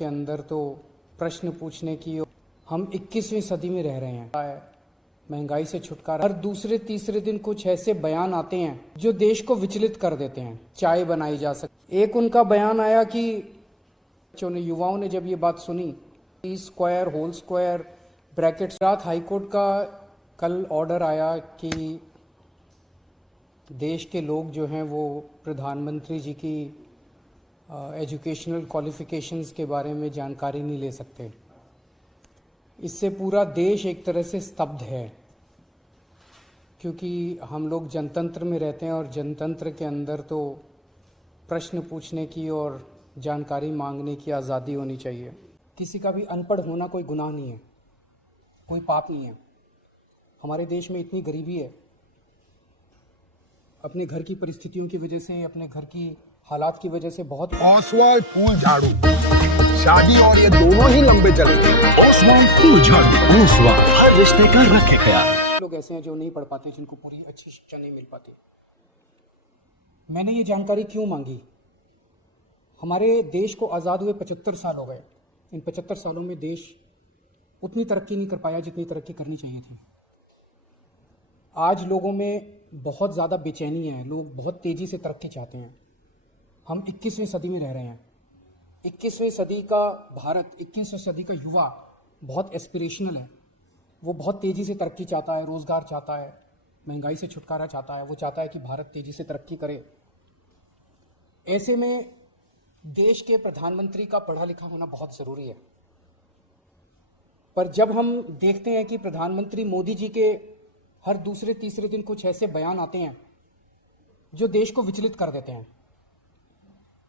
के अंदर तो प्रश्न पूछने की हम 21वीं सदी में रह रहे हैं। महंगाई से छुटकारा, हर दूसरे तीसरे दिन कुछ ऐसे बयान आते हैं जो देश को विचलित कर देते हैं। चाय बनाई जा सकती, एक उनका बयान आया कि बच्चों ने, युवाओं ने जब ये बात सुनी, स्क्वायर होल स्क्वायर ब्रैकेट, रात हाईकोर्ट का कल ऑर्डर आया कि देश के लोग जो हैं वो प्रधानमंत्री जी की एजुकेशनल क्वालिफिकेशंस के बारे में जानकारी नहीं ले सकते। इससे पूरा देश एक तरह से स्तब्ध है, क्योंकि हम लोग जनतंत्र में रहते हैं और जनतंत्र के अंदर तो प्रश्न पूछने की और जानकारी मांगने की आज़ादी होनी चाहिए। किसी का भी अनपढ़ होना कोई गुनाह नहीं है, कोई पाप नहीं है। हमारे देश में इतनी गरीबी है, अपने घर की परिस्थितियों की वजह से, अपने घर की हालात की वजह से बहुत ओसवाल फूल झाड़ू, शादी और ये दोनों ही लंबे चलेंगे। ओसवाल फूल झाड़ू, ओसवाल हर रिश्ते का रखे ख्याल। लोग ऐसे हैं जो नहीं पढ़ पाते, जिनको पूरी अच्छी शिक्षा नहीं मिल पाती। मैंने ये जानकारी क्यों मांगी? हमारे देश को आज़ाद हुए 75 साल हो गए। इन 75 सालों में देश उतनी तरक्की नहीं कर पाया जितनी तरक्की करनी चाहिए थी। आज लोगों में बहुत ज़्यादा बेचैनी है, लोग बहुत तेज़ी से तरक्की चाहते हैं। हम 21वीं सदी में रह रहे हैं। 21वीं सदी का भारत, 21वीं सदी का युवा बहुत एस्पिरेशनल है। वो बहुत तेज़ी से तरक्की चाहता है, रोज़गार चाहता है, महंगाई से छुटकारा चाहता है। वो चाहता है कि भारत तेज़ी से तरक्की करे। ऐसे में देश के प्रधानमंत्री का पढ़ा लिखा होना बहुत ज़रूरी है। पर जब हम देखते हैं कि प्रधानमंत्री मोदी जी के हर दूसरे तीसरे दिन कुछ ऐसे बयान आते हैं जो देश को विचलित कर देते हैं।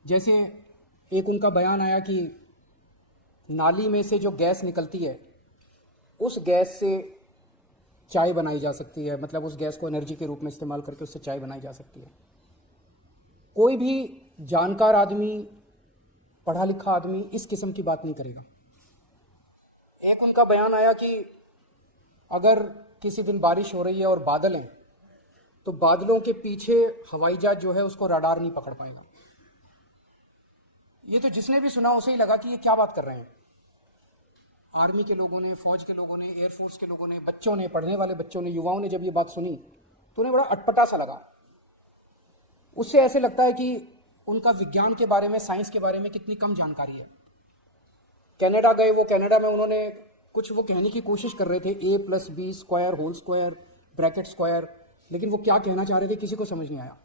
जैसे एक उनका बयान आया कि नाली में से जो गैस निकलती है, उस गैस से चाय बनाई जा सकती है, मतलब उस गैस को एनर्जी के रूप में इस्तेमाल करके उससे चाय बनाई जा सकती है। कोई भी जानकार आदमी, पढ़ा लिखा आदमी इस किस्म की बात नहीं करेगा। एक उनका बयान आया कि अगर किसी दिन बारिश हो रही है और बादल हैं, तो बादलों के पीछे हवाई जहाज जो है उसको रडार नहीं पकड़ पाएगा। ये तो जिसने भी सुना उसे ही लगा कि ये क्या बात कर रहे हैं। आर्मी के लोगों ने, फौज के लोगों ने, एयरफोर्स के लोगों ने, बच्चों ने, पढ़ने वाले बच्चों ने, युवाओं ने जब ये बात सुनी तो उन्हें बड़ा अटपटा सा लगा। उससे ऐसे लगता है कि उनका विज्ञान के बारे में, साइंस के बारे में कितनी कम जानकारी है। कनाडा गए, वो कनाडा में उन्होंने कुछ वो कहने की कोशिश कर रहे थे, a+b square whole square bracket square, लेकिन वो क्या कहना चाह रहे थे किसी को समझ नहीं आया।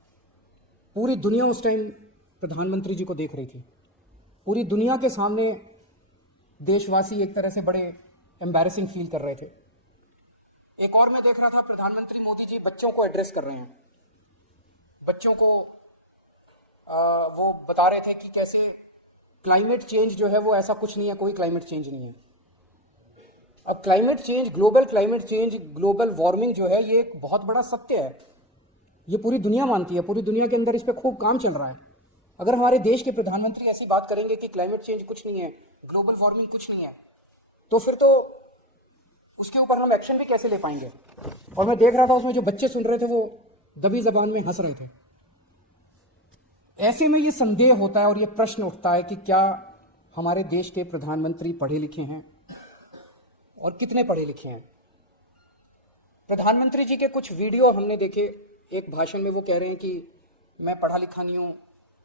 पूरी दुनिया उस टाइम प्रधानमंत्री जी को देख रही थी। पूरी दुनिया के सामने देशवासी एक तरह से बड़े एम्बैरेसिंग फील कर रहे थे। एक और मैं देख रहा था, प्रधानमंत्री मोदी जी बच्चों को एड्रेस कर रहे हैं। बच्चों को वो बता रहे थे कि कैसे क्लाइमेट चेंज जो है वो ऐसा कुछ नहीं है, कोई क्लाइमेट चेंज नहीं है। अब climate change, global climate change, global warming जो है ये एक बहुत बड़ा सत्य है। ये पूरी दुनिया मानती है, पूरी दुनिया के अंदर इस पर खूब काम चल रहा है। अगर हमारे देश के प्रधानमंत्री ऐसी बात करेंगे कि क्लाइमेट चेंज कुछ नहीं है, ग्लोबल वार्मिंग कुछ नहीं है, तो फिर तो उसके ऊपर हम एक्शन भी कैसे ले पाएंगे। और मैं देख रहा था उसमें जो बच्चे सुन रहे थे वो दबी जबान में हंस रहे थे। ऐसे में ये संदेह होता है और ये प्रश्न उठता है कि क्या हमारे देश के प्रधानमंत्री पढ़े लिखे हैं और कितने पढ़े लिखे हैं। प्रधानमंत्री जी के कुछ वीडियो हमने देखे। एक भाषण में वो कह रहे हैं कि मैं पढ़ा लिखा नहीं हूं,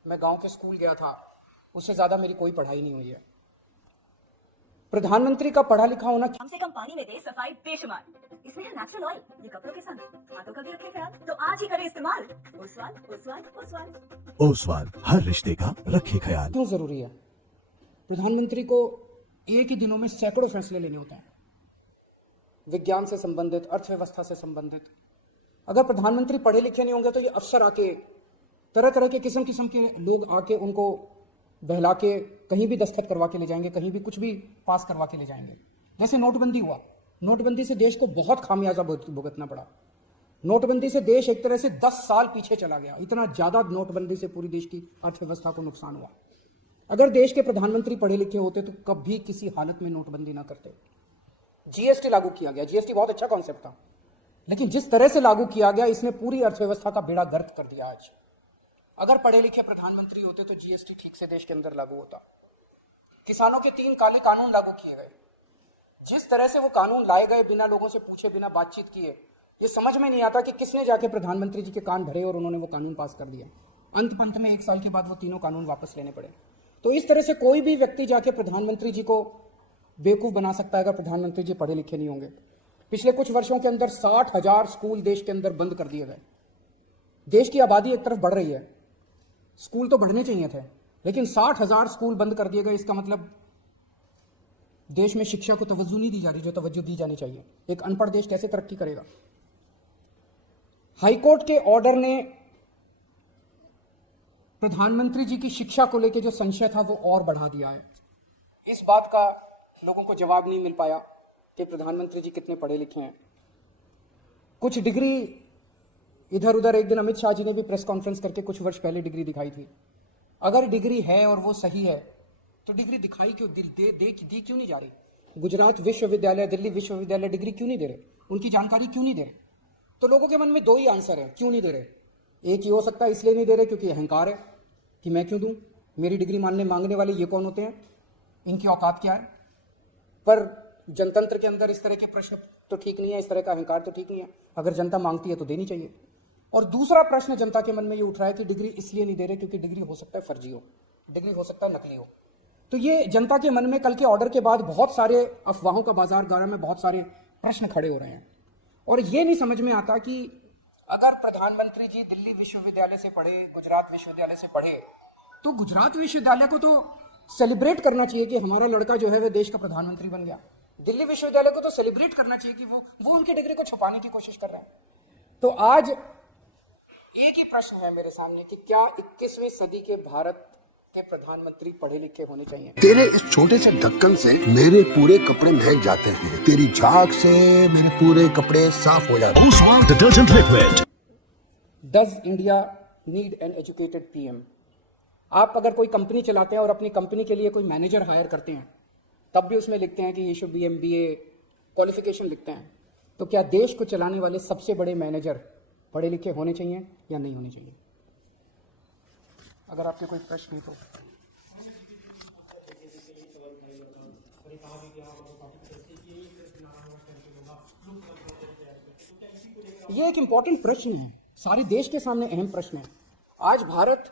मैं गांव के स्कूल गया था, उससे ज्यादा मेरी कोई पढ़ाई नहीं हुई है। प्रधानमंत्री का पढ़ा लिखा होना, कम से कम पानी में दे सफाई बेशुमार। इसमें है नेचुरल ऑयल, ये कपड़ों के साथ हाथों का भी रखे ख्याल, तो आज ही करें इस्तेमाल। ओसवाल, ओसवाल, ओसवाल। ओसवाल हर रिश्ते का रखे ख्याल। क्यों जरूरी है? प्रधानमंत्री को एक ही दिनों में सैकड़ों फैसले लेने होते हैं, विज्ञान से संबंधित, अर्थव्यवस्था से संबंधित। अगर प्रधानमंत्री पढ़े लिखे नहीं होंगे तो ये अफसर आके, तरह तरह के किस्म किस्म के लोग आके उनको बहला के कहीं भी दस्तखत करवा के ले जाएंगे, कहीं भी कुछ भी पास करवा के ले जाएंगे। जैसे नोटबंदी हुआ, नोटबंदी से देश को बहुत खामियाजा भुगतना पड़ा। नोटबंदी से देश एक तरह से 10 साल पीछे चला गया। इतना ज्यादा नोटबंदी से पूरी देश की अर्थव्यवस्था को नुकसान हुआ। अगर देश के प्रधानमंत्री पढ़े लिखे होते तो कभी किसी हालत में नोटबंदी ना करते। जीएसटी लागू किया गया, जीएसटी बहुत अच्छा कॉन्सेप्ट था, लेकिन जिस तरह से लागू किया गया इसने पूरी अर्थव्यवस्था का बेड़ा गर्क कर दिया। आज अगर पढ़े लिखे प्रधानमंत्री होते तो जीएसटी ठीक से देश के अंदर लागू होता। किसानों के 3 काले कानून लागू किए गए। जिस तरह से वो कानून लाए गए बिना लोगों से पूछे, बिना बातचीत किए, ये समझ में नहीं आता कि किसने जाके प्रधानमंत्री जी के कान भरे और उन्होंने वो कानून पास कर दिया। अंत में 1 साल के बाद वो तीनों कानून वापस लेने पड़े। तो इस तरह से कोई भी व्यक्ति जाके प्रधानमंत्री जी को बेवकूफ बना सकता है अगर प्रधानमंत्री जी पढ़े लिखे नहीं होंगे। पिछले कुछ वर्षों के अंदर 60,000 स्कूल देश के अंदर बंद कर दिए गए। देश की आबादी एक तरफ बढ़ रही है, स्कूल तो बढ़ने चाहिए थे, लेकिन 60,000 स्कूल बंद कर दिए गए। इसका मतलब देश में शिक्षा को तवज्जो नहीं दी जा रही जो तवज्जो दी जानी चाहिए। एक अनपढ़ देश कैसे तरक्की करेगा? हाईकोर्ट के ऑर्डर ने प्रधानमंत्री जी की शिक्षा को लेकर जो संशय था वो और बढ़ा दिया है। इस बात का लोगों को जवाब नहीं मिल पाया कि प्रधानमंत्री जी कितने पढ़े लिखे हैं। कुछ डिग्री इधर उधर, एक दिन अमित शाह जी ने भी प्रेस कॉन्फ्रेंस करके कुछ वर्ष पहले डिग्री दिखाई थी। अगर डिग्री है और वो सही है तो डिग्री दिखाई क्यों दी क्यों नहीं जा रही? गुजरात विश्वविद्यालय, दिल्ली विश्वविद्यालय डिग्री क्यों नहीं दे रहे? उनकी जानकारी क्यों नहीं दे रहे? तो लोगों के मन में 2 ही आंसर है क्यों नहीं दे रहे। एक ही हो सकता है इसलिए नहीं दे रहे क्योंकि अहंकार है कि मैं क्यों दूं, मेरी डिग्री मांगने वाले ये कौन होते हैं, इनकी औकात क्या है। पर जनतंत्र के अंदर इस तरह के प्रश्न तो ठीक नहीं है, इस तरह का अहंकार तो ठीक नहीं है। अगर जनता मांगती है तो देनी चाहिए। और दूसरा प्रश्न जनता के मन में ये उठ रहा है कि डिग्री इसलिए नहीं दे रहे क्योंकि डिग्री हो सकता है फर्जी हो, डिग्री हो सकता है नकली हो। तो ये जनता के मन में कल के ऑर्डर के बाद बहुत सारे अफवाहों का बाजार गारा में बहुत सारे प्रश्न खड़े हो रहे हैं। और ये नहीं समझ में आता कि अगर प्रधानमंत्री जी दिल्ली विश्वविद्यालय से पढ़े, गुजरात विश्वविद्यालय से पढ़े, तो गुजरात विश्वविद्यालय को तो सेलिब्रेट करना चाहिए कि हमारा लड़का जो है वह देश का प्रधानमंत्री बन गया। दिल्ली विश्वविद्यालय को तो सेलिब्रेट करना चाहिए कि वो उनकी डिग्री को छुपाने की कोशिश कर रहे हैं। तो आज एक ही प्रश्न है मेरे सामने कि क्या 21वीं सदी के भारत के प्रधानमंत्री पढ़े लिखे होने चाहिए? तेरे इस छोटे से ढक्कन से मेरे पूरे कपड़े महक जाते हैं, तेरी झाग से मेरे पूरे कपड़े साफ हो जाते हैं। Oswald Detergent Liquid. Does India need an educated PM? आप अगर कोई कंपनी चलाते हैं और अपनी कंपनी के लिए कोई मैनेजर हायर करते हैं, तब भी उसमें लिखते हैं कि ये शुड बी MBA क्वालिफिकेशन लिखते हैं। तो क्या देश को चलाने वाले सबसे बड़े मैनेजर पढ़े लिखे होने चाहिए या नहीं होने चाहिए? अगर आपके कोई प्रश्न है तो ये एक इंपॉर्टेंट प्रश्न है, सारे देश के सामने अहम प्रश्न है। आज भारत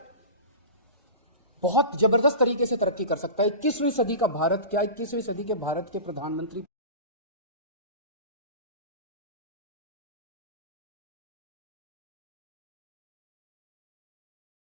बहुत जबरदस्त तरीके से तरक्की कर सकता है। 21वीं सदी का भारत, क्या 21वीं सदी के भारत के प्रधानमंत्री